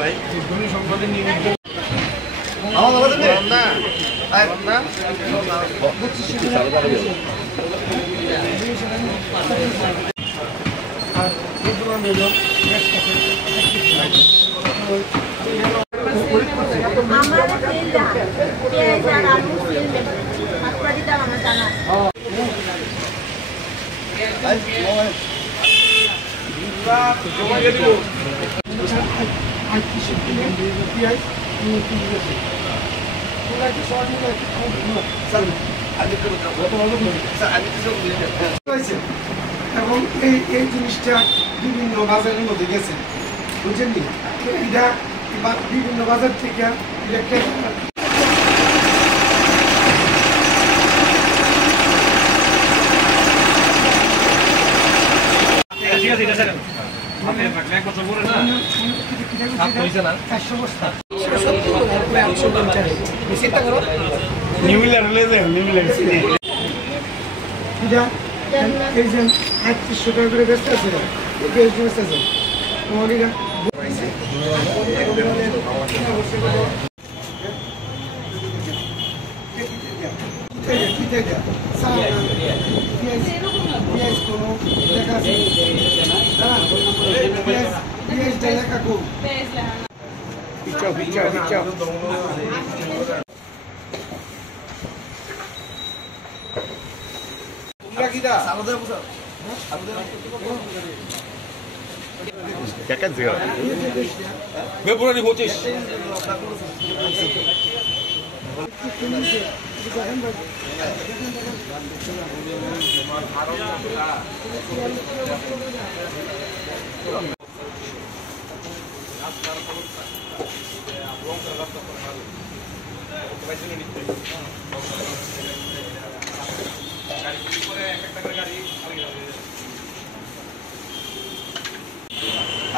ভাই সংবাদের নিয়মিত এবং এই জিনিসটা বিভিন্ন বাজারের মধ্যে গেছে বুঝছেন নি এটা বিভিন্ন বাজার থেকে চিন্তা করো নিউমিলার এই যে ৩৫০০ টাকা করে ব্যস্ত আছে ব্যস্ত আছে ফেব্রুয়ারি ২৫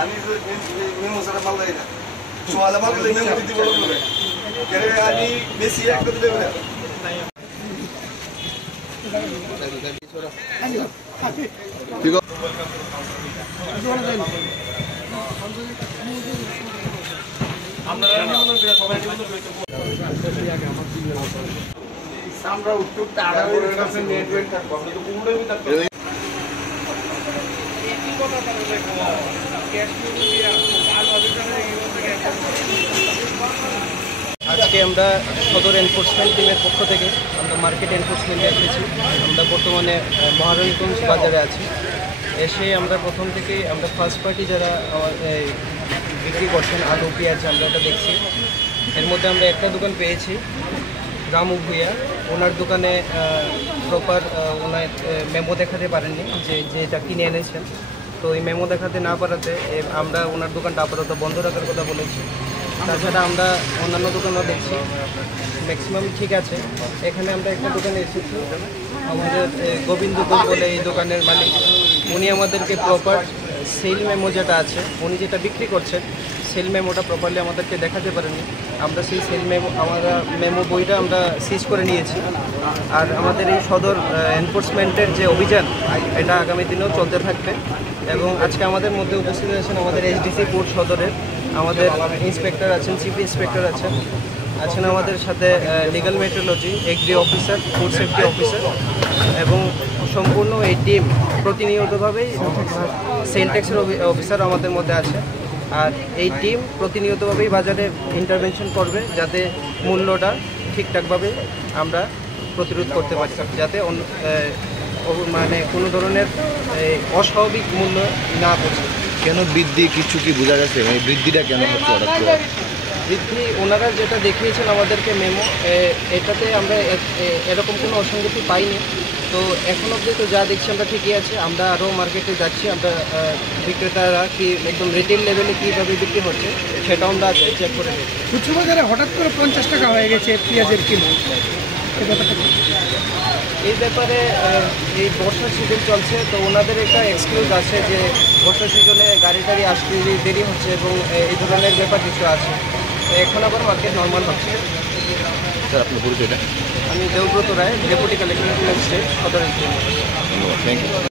আমি মেমো সারা মাল দেয় না সোয়ালা মাল গেলে মেমো দিতে বলবো আমি বেশি একটা দিলে আমরা উত্তর তাড়া নেটওয়ার্ক থাকবো আমরা তো পুরোটাই থাকবো আজকে আমরা সদর এনফোর্সমেন্ট টিমের পক্ষ থেকে আমরা মার্কেট এনফোর্সমেন্টে এসেছি। আমরা বর্তমানে মহারানীগঞ্জ বাজারে আছি। এসে আমরা প্রথম থেকেই আমরা ফার্স্ট পার্টি যারা বিক্রি করছেন আলু পেঁয়াজ আমরা ওটা দেখছি। এর মধ্যে আমরা একটা দোকান পেয়েছি রামু ভুইয়া, ওনার দোকানে প্রপার ওনার মেমো দেখাতে পারেননি যেটা কিনে এনেছেন। তো এই মেমো দেখাতে না পারাতে আমরা ওনার দোকানটা আপাতত বন্ধ রাখার কথা বলেছি। তাছাড়া আমরা অন্যান্য দোকানও দেখছি ম্যাক্সিমাম ঠিক আছে। এখানে আমরা একটা দোকানে এসেছি, আমাদের গোবিন্দ বলে এই দোকানের মালিক, উনি আমাদেরকে প্রপার সেল মেমো যেটা আছে উনি যেটা বিক্রি করছেন সেল মেমোটা প্রপারলি আমাদেরকে দেখাতে পারেনি। আমরা সেই সেল মেমো বইটা আমরা সিজ করে নিয়েছি। আর আমাদের এই সদর এনফোর্সমেন্টের যে অভিযান এটা আগামী দিনেও চলতে থাকবে। এবং আজকে আমাদের মধ্যে উপস্থিত আছেন আমাদের এসডিসি কোর্ট সদরের আমাদের ইন্সপেক্টর আছেন, চিফ ইন্সপেক্টর আছেন আমাদের সাথে legal metrology, agri officer, food safety officer এবং সম্পূর্ণ এই টিম প্রতিনিয়তভাবেই সেল ট্যাক্সের অফিসার আমাদের মধ্যে আছে। আর এই টিম প্রতিনিয়তভাবেই বাজারে ইন্টারভেনশন করবে যাতে মূল্যটা ঠিকঠাকভাবে আমরা প্রতিরোধ করতে পারি, যাতে মানে কোনো ধরনের অস্বাভাবিক মূল্য না পড়ছে। কেন বৃদ্ধি কিছু কি বোঝা যাচ্ছে? মানে বৃদ্ধিটা কেন হচ্ছে? বৃদ্ধি ওনারা যেটা দেখিয়েছেন আমাদেরকে মেমো, এটাতে আমরা এরকম কোনো অসঙ্গতি পাইনি। তো এখন অবধি তো যা দেখছি আমরা ঠিকই আছে। আমরা আরও মার্কেটে যাচ্ছি, আমরা বিক্রেতারা কি একদম রিটেল লেভেলে কীভাবে বিক্রি হচ্ছে সেটাও আমরা আজকে চেক করে দেখি। খুচরো বাজারে হঠাৎ করে 50 টাকা হয়ে গেছে পেঁয়াজের কিলো, এই ব্যাপারে এই বর্ষার সিজন চলছে, তো ওনাদের একটা এক্সকিউজ আছে যে বর্ষার সিজনে গাড়ি আসতে দেরি হচ্ছে এবং এই ধরনের ব্যাপার কিছু আছে। এখন আবার মার্কেট নর্মাল হচ্ছে। স্যার আপনার পরিচয়টা? আমি দেবব্রত রায়, ডেপুটি কালেক্টর ম্যাজিস্ট্রেট, সদর এসডিএম। ধন্যবাদ, থ্যাংক ইউ।